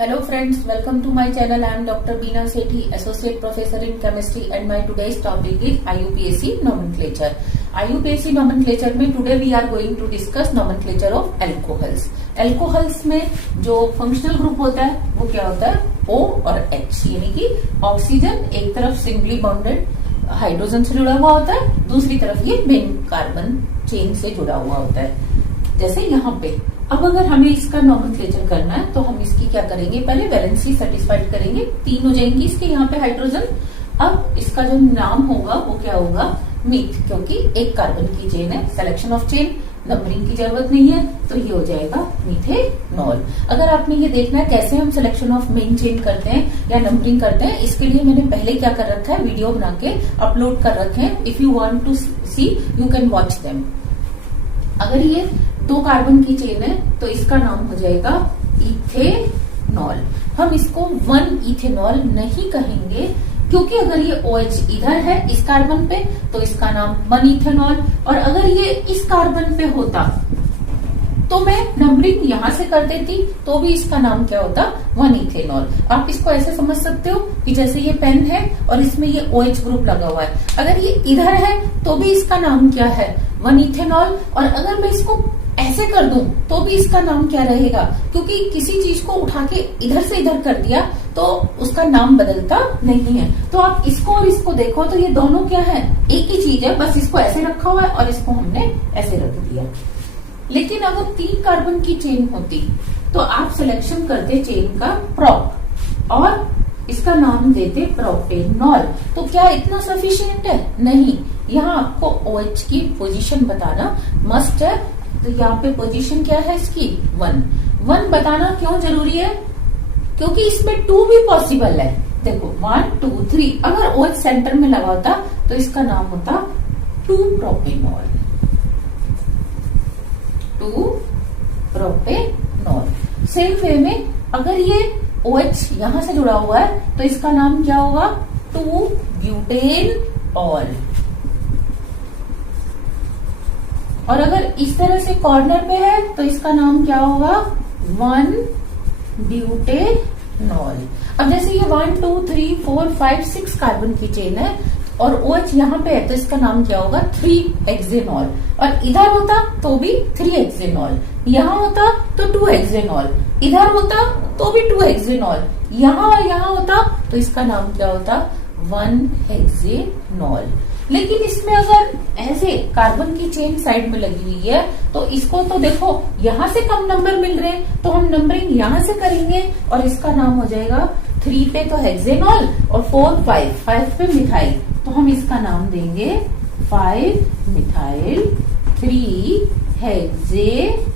Hello friends, welcome to my channel. I am Dr. Beena Sethi, Associate Professor in Chemistry and my today's topic is IUPAC nomenclature. IUPAC nomenclature में today we are going to discuss nomenclature of alcohols. Alcohols में जो functional group होता है वो क्या होता है O और H, यानी कि ऑक्सीजन एक तरफ सिंगली बॉन्डेड हाइड्रोजन से जुड़ा हुआ होता है, दूसरी तरफ ये मेन कार्बन चेन से जुड़ा हुआ होता है, जैसे यहाँ पे। अब अगर हमें इसका नॉमेनक्लेचर करना है तो हम इसकी क्या करेंगे, पहले वैलेंसी सेटिस्फाइड करेंगे, 3 हो जाएंगी इसके यहाँ पे हाइड्रोजन। अब इसका जो नाम होगा वो क्या होगा, मीथ, क्योंकि एक कार्बन की चेन है, सिलेक्शन ऑफ चेन, नंबरिंग की जरूरत नहीं है, तो ये हो जाएगा मीथेनॉल। अगर आपने ये देखना है कैसे हम सिलेक्शन ऑफ मेन चेन करते हैं या नंबरिंग करते हैं, इसके लिए मैंने पहले क्या कर रखा है, वीडियो बना के अपलोड कर रखे हैं। If you want to see you can watch them. अगर ये 2 कार्बन की चेन है तो इसका नाम हो जाएगा इथेनॉल। हम इसको 1 इथेनॉल नहीं कहेंगे, क्योंकि अगर ये OH इधर है इस कार्बन पे तो इसका नाम 1 इथेनॉल, और अगर ये इस कार्बन पे होता तो मैं नंबरिंग यहां से कर देती तो भी इसका नाम क्या होता, 1 इथेनॉल। आप इसको ऐसे समझ सकते हो कि जैसे ये पेन है और इसमें ये OH ग्रुप लगा हुआ है, अगर ये इधर है तो भी इसका नाम क्या है, 1 इथेनॉल। और अगर मैं इसको ऐसे कर दूं तो भी इसका नाम क्या रहेगा, क्योंकि किसी चीज को उठा के इधर से इधर कर दिया तो उसका नाम बदलता नहीं है। तो आप इसको और इसको देखो तो ये दोनों क्या है, एक ही चीज है, बस इसको ऐसे रखा हुआ है और इसको हमने ऐसे रख दिया। लेकिन अगर 3 कार्बन की चेन होती तो आप सिलेक्शन करते चेन का प्रोप और इसका नाम देते प्रोपेनॉल। तो क्या इतना सफिशिएंट है? नहीं, यहाँ आपको OH की पोजीशन बताना मस्ट है। तो यहाँ पे पोजीशन क्या है इसकी, 1 बताना क्यों जरूरी है, क्योंकि इसमें 2 भी पॉसिबल है। देखो 1 2 3, अगर OH सेंटर में लगा होता तो इसका नाम होता 2 प्रोपेनॉल, 2 प्रोपेनॉल। सेम वे में अगर ये OH यहां से जुड़ा हुआ है तो इसका नाम क्या होगा, 2 ब्यूटेनॉल। और अगर इस तरह से कॉर्नर पे है तो इसका नाम क्या होगा, 1 ब्यूटेनॉल। अब जैसे ये 1 2 3 4 5 6 कार्बन की चेन है और OH यहाँ पे है तो इसका नाम क्या होगा, 3 हेक्सेनॉल। और इधर होता तो भी 3 हेक्सेनॉल, यहाँ होता तो 2 हेक्सेनॉल, इधर होता तो भी 2 हेक्सेनॉल, यहाँ और यहाँ होता तो इसका नाम क्या होता, 1 हेक्सेनॉल। लेकिन इसमें अगर ऐसे कार्बन की चेन साइड में लगी हुई है तो इसको तो देखो यहाँ से कम नंबर मिल रहे हैं, तो हम नंबरिंग यहाँ से करेंगे और इसका नाम हो जाएगा 3 पे तो हेक्सेनॉल और 4 5 पे मिथाइल, तो हम इसका नाम देंगे 5 मिथाइल 3 हेक्सेनॉल।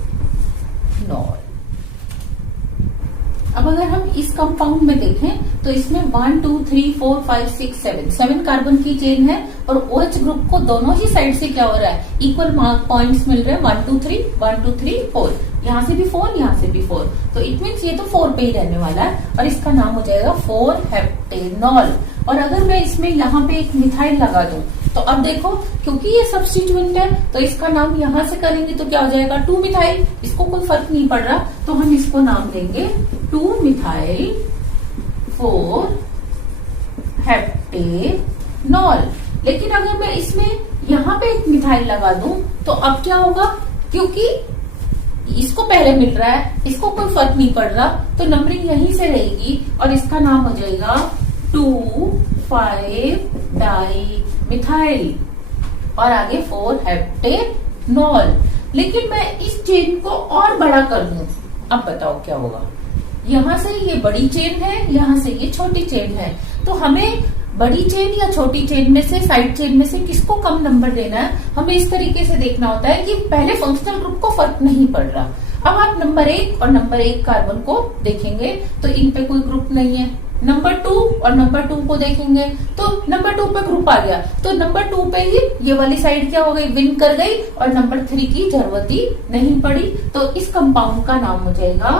अब अगर हम इस कंपाउंड में देखें तो इसमें 1 2 3 4 5 6 7 कार्बन की चेन है और OH ग्रुप को दोनों ही साइड से क्या हो रहा है, इक्वल मार्क पॉइंट्स मिल रहे हैं, 1 2 3 1 2 3 4, यहाँ से भी 4 यहाँ से भी 4, तो इट मीन्स ये तो 4 पे ही रहने वाला है और इसका नाम हो जाएगा 4 हेप्टेनॉल। और अगर मैं इसमें यहाँ पे एक मिथाइल लगा दूं तो अब देखो, क्योंकि ये सब्स्टिट्यूएंट है तो इसका नाम यहां से करेंगे तो क्या हो जाएगा, 2 मिथाइल। इसको कोई फर्क नहीं पड़ रहा तो हम इसको नाम देंगे 2 मिथाइल 4 हेप्टेनॉल। लेकिन अगर मैं इसमें यहाँ पे एक मिथाइल लगा दूं तो अब क्या होगा, क्योंकि इसको पहले मिल रहा है, इसको कोई फर्क नहीं पड़ रहा, तो नंबरिंग यहीं से रहेगी और इसका नाम हो जाएगा 2 5 डाई मिथाइल और आगे 4 हेप्टेनॉल। लेकिन मैं इस चेन को और बड़ा कर दूं, अब बताओ क्या होगा, यहाँ से ये बड़ी चेन है, यहाँ से ये छोटी चेन है, तो हमें बड़ी चेन या छोटी चेन में से, साइड चेन में से किसको कम नंबर देना है, हमें इस तरीके से देखना होता है कि पहले फंक्शनल ग्रुप को फर्क नहीं पड़ रहा। अब आप नंबर 1 और नंबर 1 कार्बन को देखेंगे तो इन पे कोई ग्रुप नहीं है, नंबर 2 और नंबर 2 को देखेंगे तो नंबर 2 पे ग्रुप आ गया, तो नंबर 2 पे ही ये वाली साइड क्या हो गई, विन कर गई और नंबर 3 की जरूरत ही नहीं पड़ी। तो इस कंपाउंड का नाम हो जाएगा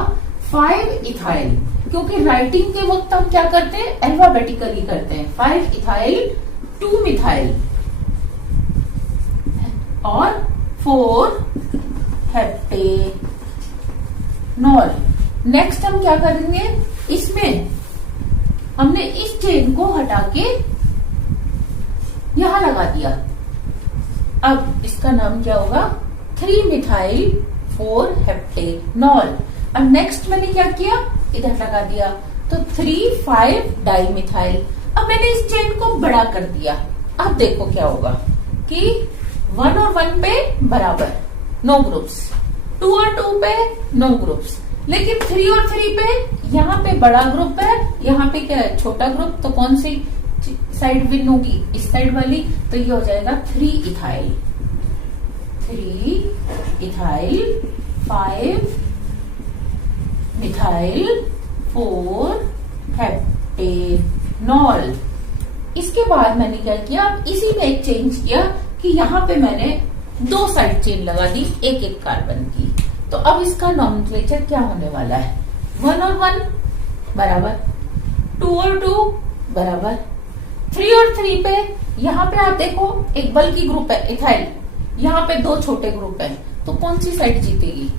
5 इथाइल, क्योंकि राइटिंग के वक्त हम क्या करते हैं, अल्फाबेटिकली करते हैं, 5 इथाइल 2 मिथाइल और 4 हेप्टेनॉल। नेक्स्ट हम क्या करेंगे, इसमें हमने इस चेन को हटा के यहां लगा दिया। अब इसका नाम क्या होगा, 3 मिथाइल 4 हेप्टेनॉल। अब नेक्स्ट मैंने क्या किया, इधर लगा दिया, तो 3 5 डाई मिथाइल। अब मैंने इस चेन को बड़ा कर दिया। अब देखो क्या होगा कि 1 और 1 पे बराबर, नो ग्रुप्स, 2 और 2 पे नो ग्रुप्स, लेकिन 3 और 3 पे यहाँ पे बड़ा ग्रुप है, यहाँ पे क्या है, छोटा ग्रुप। तो कौन सी साइड विन होगी, इस साइड वाली। तो ये हो जाएगा 3 इथाइल 5 मिथाइल 4 हेप्टेनॉल। इसके बाद मैंने क्या किया, इसी में एक चेंज किया कि यहाँ पे मैंने 2 साइड चेन लगा दी, एक एक कार्बन की। तो अब इसका नॉमेनक्लेचर क्या होने वाला है, 1 और 1 बराबर, 2 और 2 बराबर, 3 और 3 पे यहाँ पे आप देखो एक बल्कि ग्रुप है इथाइल, यहाँ पे 2 छोटे ग्रुप है, तो कौन सी साइड जीतेगी,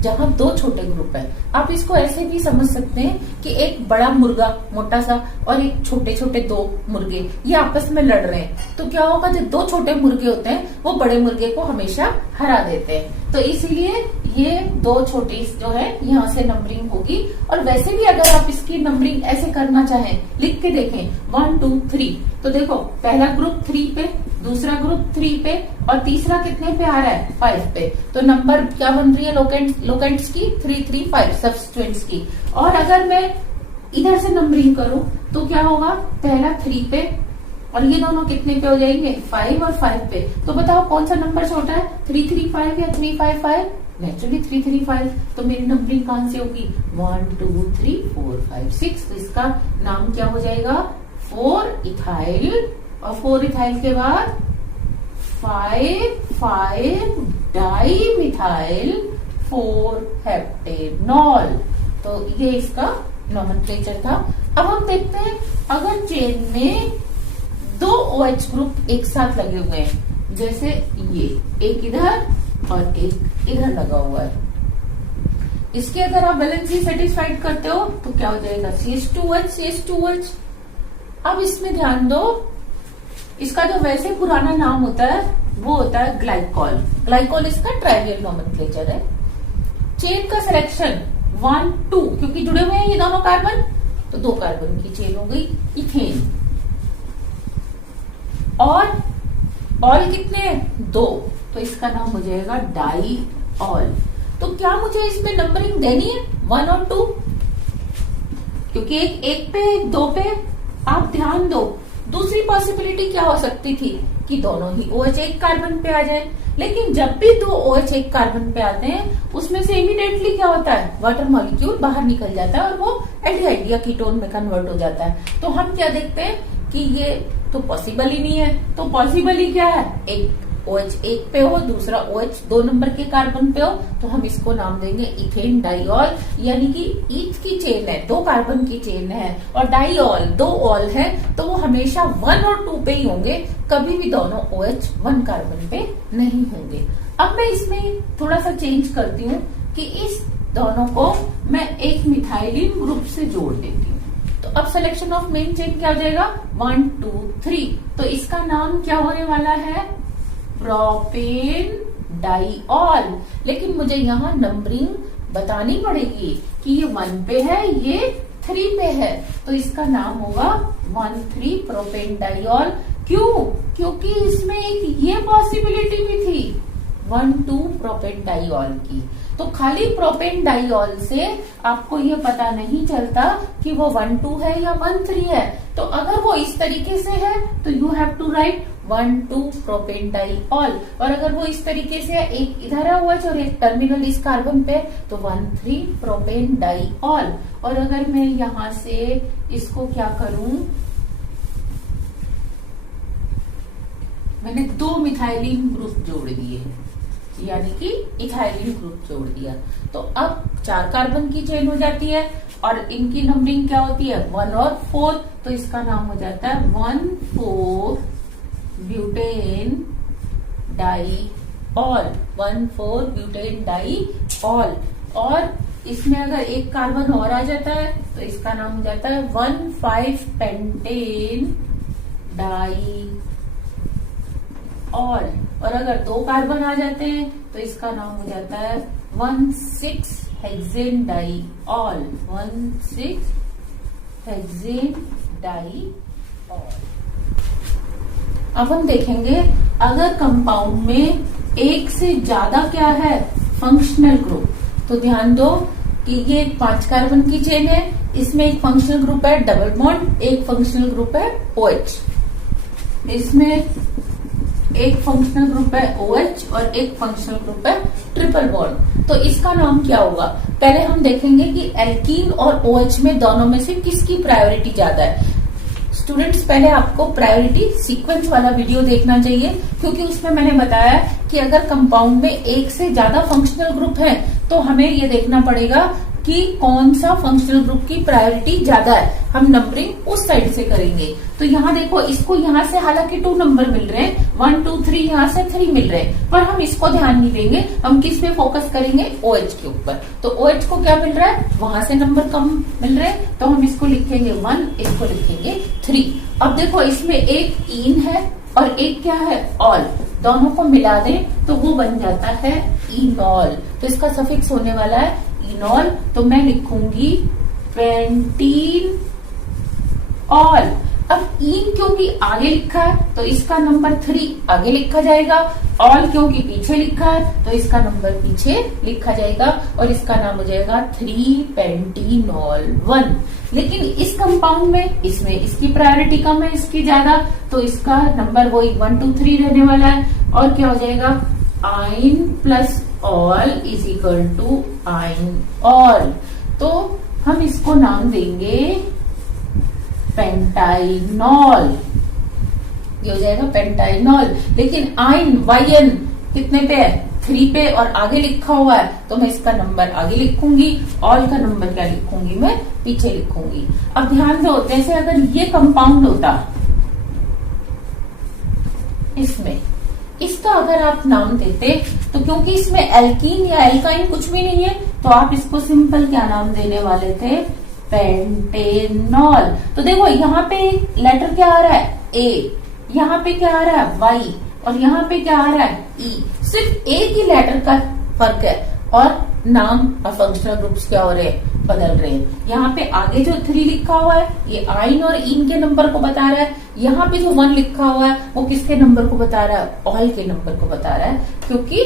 जहां 2 छोटे ग्रुप है। आप इसको ऐसे भी समझ सकते हैं कि एक बड़ा मुर्गा मोटा सा और एक छोटे छोटे 2 मुर्गे, ये आपस में लड़ रहे हैं। तो क्या होगा, जब 2 छोटे मुर्गे होते हैं वो बड़े मुर्गे को हमेशा हरा देते हैं। तो इसीलिए ये 2 छोटी जो है यहाँ से नंबरिंग होगी। और वैसे भी अगर आप इसकी नंबरिंग ऐसे करना चाहें, लिख के देखें 1 2 3, तो देखो पहला ग्रुप 3 पे, दूसरा ग्रुप 3 पे और तीसरा कितने पे आ रहा है, 5 पे। तो नंबर क्या बन रही है लोकेंट्स की, 3 3 5 सब्स्टिट्यूएंट्स की। और अगर मैं इधर से नंबरिंग करूं तो क्या होगा, पहला 3 पे और ये दोनों कितने पे हो जाएंगे, 5 और 5 पे। तो बताओ कौन सा नंबर छोटा है, 3 3 5 या 3 5 5, नेचुरली 3 3 5। तो मेरी नंबरिंग कहां से होगी, 1 2 3 4 5 6। तो इसका नाम क्या हो जाएगा, 4 इथाइल और 4 इथाइल के बाद 5 5 डाई मिथाइल 4 हेप्टेनॉल। तो ये इसका नॉमेनक्लेचर था। अब हम देखते हैं अगर चेन में 2 OH ग्रुप एक साथ लगे हुए हैं, जैसे ये एक इधर और एक इधर लगा हुआ है, इसके अगर आप वैलेंसी सेटिस्फाइड करते हो तो क्या हो जाएगा, CH2OH CH2OH। अब इसमें ध्यान दो, इसका जो वैसे पुराना नाम होता है वो होता है ग्लाइकॉल। ग्लाइकॉल इसका ट्राइवियल नॉमेनक्लेचर है। चेन का सिलेक्शन 1 2, क्योंकि जुड़े हुए हैं ये दोनों कार्बन, तो 2 कार्बन की चेन हो गई इथेन। और ऑल कितने, 2, तो इसका नाम हो जाएगा डाई ऑल। तो क्या मुझे इसमें नंबरिंग देनी है 1 और 2, क्योंकि एक पे एक 2 पे। आप ध्यान दो, दूसरी पॉसिबिलिटी क्या हो सकती थी कि दोनों ही OH एक कार्बन पे आ जाए, लेकिन जब भी 2 OH एक कार्बन पे आते हैं उसमें से इमीडिएटली क्या होता है, वाटर मॉलिक्यूल बाहर निकल जाता है और वो एल्डिहाइड या कीटोन में कन्वर्ट हो जाता है। तो हम क्या देखते हैं कि ये तो पॉसिबल ही नहीं है। तो पॉसिबल ही क्या है, एक OH एक पे हो, दूसरा OH 2 नंबर के कार्बन पे हो, तो हम इसको नाम देंगे इथेन डाइऑल। यानी कि ईथ की चेन है, 2 कार्बन की चेन है, और डाइऑल 2 ऑल है, तो वो हमेशा 1 और 2 पे ही होंगे, कभी भी दोनों OH 1 कार्बन पे नहीं होंगे। अब मैं इसमें थोड़ा सा चेंज करती हूँ कि इस दोनों को मैं एक मिथाइलिन ग्रुप से जोड़ देती हूँ। तो अब सिलेक्शन ऑफ मेन चेन क्या हो जाएगा, 1 2 3। तो इसका नाम क्या होने वाला है, प्रोपेन डाइऑल। लेकिन मुझे यहाँ नंबरिंग बतानी पड़ेगी कि ये 1 पे है, ये 3 पे है, तो इसका नाम होगा 1 3 प्रोपेन डाइऑल। क्यों, क्योंकि इसमें एक ये पॉसिबिलिटी भी थी 1 2 प्रोपेन डाइऑल की। तो खाली प्रोपेन डाइऑल से आपको ये पता नहीं चलता कि वो 1 2 है या 1 3 है। तो अगर वो इस तरीके से है तो you have to write 1 2 propane diol, और अगर वो इस तरीके से है, एक इधर है OH और एक टर्मिनल इस कार्बन पे, तो 1 3 प्रोपेन डाइऑल। और अगर मैं यहां से इसको क्या करूं, मैंने 2 मिथाइलिन ग्रुप जोड़ दिए, यानी कि इथाइलिन ग्रुप जोड़ दिया, तो अब 4 कार्बन की चेन हो जाती है। और इनकी नंबरिंग क्या होती है, 1 और 4। तो इसका नाम हो जाता है 1 4 ब्यूटेन डाइऑल, 1 4 ब्यूटेन डाइऑल। और इसमें अगर एक कार्बन और आ जाता है तो इसका नाम हो जाता है 1,5 पेंटेन डाई ऑल। और अगर 2 कार्बन आ जाते हैं तो इसका नाम हो जाता है 1,6 hexane diol. 1,6 hexane diol. अब हम देखेंगे अगर कंपाउंड में एक से ज्यादा क्या है फंक्शनल ग्रुप, तो ध्यान दो कि ये 5 कार्बन की चेन है, इसमें एक फंक्शनल ग्रुप है डबल बॉन्ड, एक फंक्शनल ग्रुप है OH, इसमें एक फंक्शनल ग्रुप है OH और एक फंक्शनल ग्रुप है ट्रिपल बॉन्ड। तो इसका नाम क्या होगा? पहले हम देखेंगे कि एल्कीन और OH में दोनों में से किसकी प्रायोरिटी ज्यादा है। स्टूडेंट्स, पहले आपको प्रायोरिटी सीक्वेंस वाला वीडियो देखना चाहिए, क्योंकि उसमें मैंने बताया कि अगर कंपाउंड में एक से ज्यादा फंक्शनल ग्रुप है तो हमें ये देखना पड़ेगा कि कौन सा फंक्शनल ग्रुप की प्रायोरिटी ज्यादा है। हम नंबरिंग उस साइड से करेंगे। तो यहाँ देखो, इसको यहाँ से हालांकि 2 नंबर मिल रहे हैं, 1 2 3, यहाँ से 3 मिल रहे हैं, पर हम इसको ध्यान नहीं देंगे। हम किस पे फोकस करेंगे? OH के ऊपर। तो OH को क्या मिल रहा है? वहां से नंबर कम मिल रहे हैं, तो हम इसको लिखेंगे 1, इसको लिखेंगे 3। अब देखो, इसमें एक इन है और एक क्या है? ऑल। दोनों को मिला दें तो वो बन जाता है इनॉल। तो इसका सफिक्स होने वाला है इनॉल। तो मैं लिखूंगी पेंटीन ऑल। अब इन क्योंकि आगे लिखा है तो इसका नंबर 3 आगे लिखा जाएगा, ऑल क्योंकि पीछे लिखा है तो इसका नंबर पीछे लिखा जाएगा और इसका नाम हो जाएगा 3 पेंटीनॉल 1। लेकिन इस कंपाउंड में इसमें इसकी प्रायोरिटी कम है, इसकी ज्यादा, तो इसका नंबर वही 1 2 3 रहने वाला है। और क्या हो जाएगा? आइन plus all is equal two yne all. तो हम इसको नाम देंगे पेंटाइनॉल। ये हो जाएगा पेंटाइनॉल। लेकिन आइन YN कितने पे है? 3 पे और आगे लिखा हुआ है, तो मैं इसका नंबर आगे लिखूंगी, ऑल का नंबर क्या लिखूंगी? मैं पीछे लिखूंगी। अब ध्यान दो, जैसे अगर ये कंपाउंड होता इसमें, इसका अगर आप नाम देते तो क्योंकि इसमें एल्कीन या एल्काइन कुछ भी नहीं है, तो आप इसको सिंपल क्या नाम देने वाले थे? पेंटेनॉल। तो देखो, यहाँ पे लेटर क्या आ रहा है? A, यहाँ पे क्या आ रहा है? Y, और यहाँ पे क्या आ रहा है? E। सिर्फ एक ही लेटर का फर्क है और नाम और फंक्शनल ग्रुप्स क्या हो रहे हैं? बदल रहे हैं। यहाँ पे आगे जो 3 लिखा हुआ है ये आइन और इन के नंबर को बता रहा है, यहाँ पे जो 1 लिखा हुआ है वो किसके नंबर को बता रहा है? ऑल के नंबर को बता रहा है, क्योंकि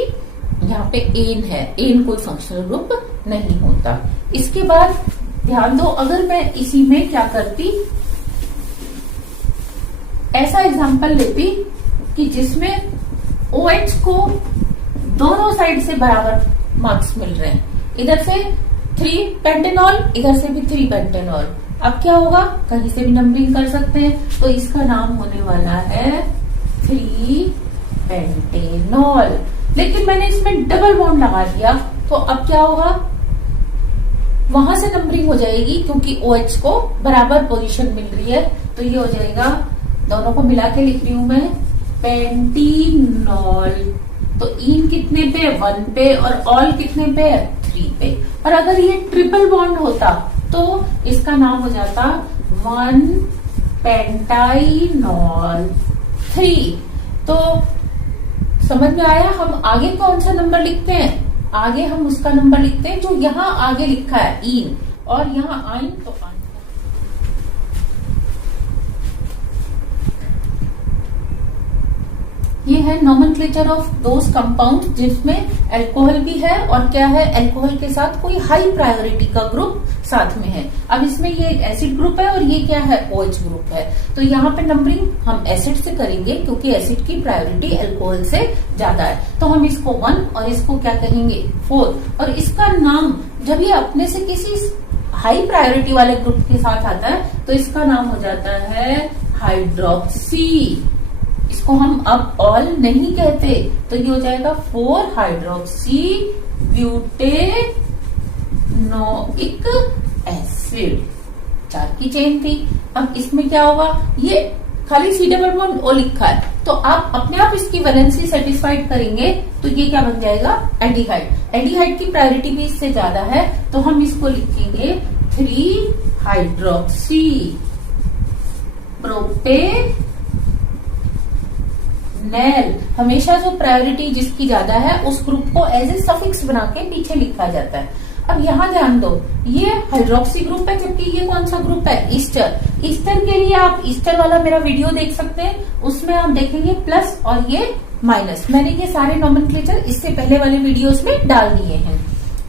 यहाँ पे एन है, एन कोई फंक्शनल ग्रुप नहीं होता। इसके बाद ध्यान दो, अगर मैं इसी में क्या करती, ऐसा एग्जांपल लेती कि जिसमें OH को दोनों साइड से बराबर मार्क्स मिल रहे हैं, इधर से 3 पेंटेनॉल, इधर से भी 3 पेंटेनॉल। अब क्या होगा? कहीं से भी नंबरिंग कर सकते हैं, तो इसका नाम होने वाला है 3 पेंटेनॉल। लेकिन मैंने इसमें डबल बॉन्ड लगा दिया, तो अब क्या होगा? वहां से नंबरिंग हो जाएगी, क्योंकि OH को बराबर पोजीशन मिल रही है। तो ये हो जाएगा, दोनों को मिला के लिख रही हूं मैं, पेंटीनॉल। तो इन कितने पे? 1 पे, और ऑल कितने पे? 3 पे। और अगर ये ट्रिपल बॉन्ड होता तो इसका नाम हो जाता 1 पेंटाइनॉल 3। तो समझ में आया? हम आगे कौन सा नंबर लिखते हैं? आगे हम उसका नंबर लिखते हैं जो यहाँ आगे लिखा है इन, और यहाँ आइन, तो आइन। ये है नोमेनक्लेचर ऑफ दोज कंपाउंड जिसमें अल्कोहल भी है, और क्या है? अल्कोहल के साथ कोई हाई प्रायोरिटी का ग्रुप साथ में है। अब इसमें ये एसिड ग्रुप है और ये क्या है? OH ग्रुप है। तो यहाँ पे नंबरिंग हम एसिड से करेंगे, क्योंकि एसिड की प्रायोरिटी अल्कोहल से ज्यादा है। तो हम इसको 1 और इसको क्या कहेंगे? 4। और इसका नाम जब ये अपने से किसी हाई प्रायोरिटी वाले ग्रुप के साथ आता है तो इसका नाम हो जाता है हाइड्रोक्सी। इसको हम अब ऑल नहीं कहते, तो ये हो जाएगा 4 हाइड्रोक्सी ब्यूटेनोइक एसिड। 4 की चेन थी। अब इसमें क्या होगा? ये खाली C डबल बॉन्ड O लिखा है, तो आप अपने आप इसकी वैलेंसी सेटिस्फाइड करेंगे, तो ये क्या बन जाएगा? एल्डिहाइड। एल्डिहाइड की प्रायोरिटी भी इससे ज्यादा है, तो हम इसको लिखेंगे 3 हाइड्रोक्सी प्रोपेनॉल। हमेशा जो प्रायोरिटी जिसकी ज्यादा है उस ग्रुप को एज ए सफिक्स बना के पीछे लिखा जाता है। अब यहाँ ध्यान दो, ये हाइड्रोक्सी ग्रुप है, जबकि ये कौन सा ग्रुप है, ईस्टर। ईस्टर के लिए आप ईस्टर वाला मेरा वीडियो देख सकते हैं, उसमें आप देखेंगे प्लस और ये माइनस। मैंने ये सारे नॉमेनक्लेचर इससे पहले वाले वीडियोस में डाल दिए हैं।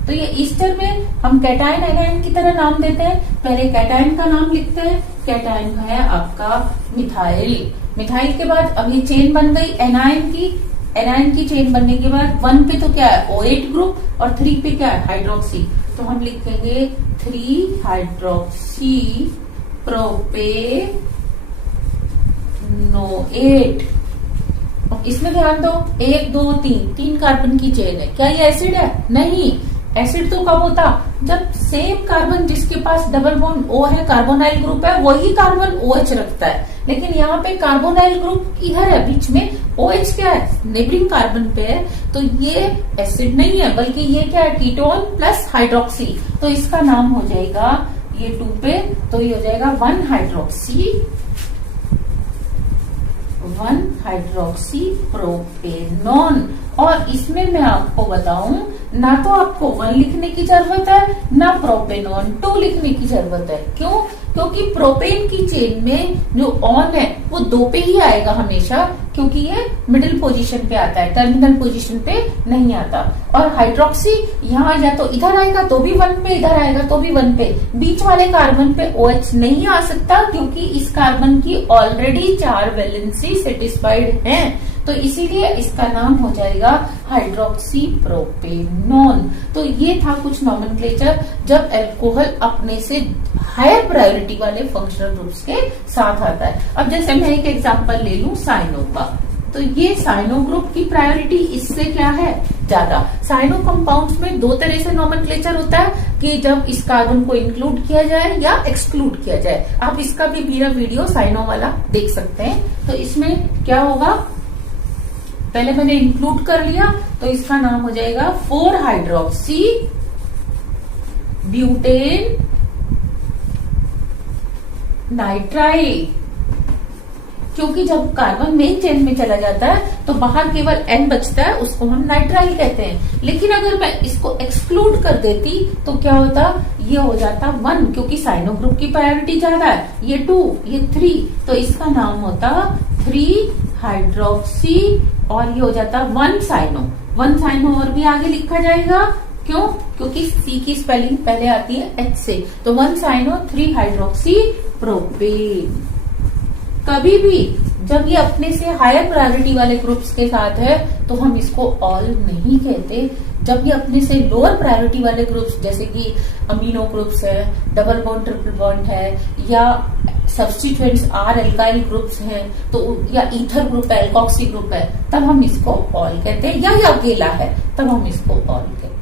तो ये ईस्टर में हम कैटायन एनायन की तरह नाम देते हैं। पहले कैटायन का नाम लिखते हैं, कैटायन है आपका मिथाइल। मिथाइल के बाद अब ये चेन बन गई एनायन की। एनायन की चेन बनने के बाद 1 पे तो क्या है, OH ग्रुप, और 3 पे क्या है, हाइड्रोक्सी। तो हम लिखेंगे 3 हाइड्रोक्सी प्रोपेनोएट। इसमें ध्यान दो, 1 2 3 कार्बन की चेन है। क्या ये एसिड है? नहीं। एसिड तो कब होता, जब सेम कार्बन जिसके पास डबल बॉन्ड O है, कार्बोनाइल ग्रुप है, वही कार्बन OH रखता है। लेकिन यहाँ पे कार्बोनाइल ग्रुप इधर है बीच में, OH क्या है, नेबरिंग कार्बन पे है, तो ये एसिड नहीं है, बल्कि ये क्या है, कीटोन प्लस हाइड्रोक्सी। तो इसका नाम हो जाएगा ये 2 पे, तो ये हो जाएगा 1 हाइड्रोक्सी प्रोपेनॉन। और इसमें मैं आपको बताऊं, ना तो आपको 1 लिखने की जरूरत है, ना प्रोपेनॉन 2 लिखने की जरूरत है। क्यों? क्योंकि प्रोपेन की चेन में जो ऑन है वो 2 पे ही आएगा हमेशा, क्योंकि ये मिडिल पोजीशन पे आता है, टर्मिनल पोजीशन पे नहीं आता। और हाइड्रोक्सी यहाँ या तो इधर आएगा तो भी 1 पे, इधर आएगा तो भी 1 पे। बीच वाले कार्बन पे OH नहीं आ सकता, क्योंकि इस कार्बन की ऑलरेडी 4 वैलेंसी सेटिस्फाइड है। तो इसीलिए इसका नाम हो जाएगा हाइड्रोक्सी प्रोपेनॉन। तो ये था कुछ नॉमेनक्लेचर जब अल्कोहल अपने से हायर प्रायोरिटी वाले फंक्शनल ग्रुप्स के साथ आता है। अब जैसे मैं एक एग्जांपल ले लूं साइनो का, तो ये साइनो ग्रुप की प्रायोरिटी इससे क्या है, ज्यादा। साइनो कंपाउंड्स में 2 तरह से नॉमेनक्लेचर होता है, कि जब इस कार्बन को इंक्लूड किया जाए या एक्सक्लूड किया जाए। आप इसका भी मेरा वीडियो साइनो वाला देख सकते हैं। तो इसमें क्या होगा, पहले मैंने इंक्लूड कर लिया, तो इसका नाम हो जाएगा 4 हाइड्रोक्सी ब्यूटेन नाइट्राइल। क्योंकि जब कार्बन मेन चेन में चला जाता है तो बाहर केवल N बचता है, उसको हम नाइट्राइल कहते हैं। लेकिन अगर मैं इसको एक्सक्लूड कर देती तो क्या होता, ये हो जाता 1, क्योंकि साइनो ग्रुप की प्रायोरिटी ज्यादा है, ये 2 ये 3, तो इसका नाम होता 3 हाइड्रोक्सी, और ये हो जाता 1 साइनो। 1 साइनो और भी आगे लिखा जाएगा, क्यों? क्योंकि C की स्पेलिंग पहले आती है H से। तो 1 साइनो 3 हाइड्रोक्सी प्रोपेन। कभी भी जब ये अपने से हायर प्रायोरिटी वाले ग्रुप्स के साथ है तो हम इसको ऑल नहीं कहते। जब ये अपने से लोअर प्रायोरिटी वाले ग्रुप्स, जैसे कि अमीनो ग्रुप्स है, डबल बॉन्ड ट्रिपल बॉन्ड है, या सब्स्टिट्यूएंट्स आर एल्काइल ग्रुप्स हैं, तो या ईथर ग्रुप है, एल्कोक्सी ग्रुप है, तब हम इसको ऑल कहते हैं। या ये अकेला है तब हम इसको ऑल कहते हैं।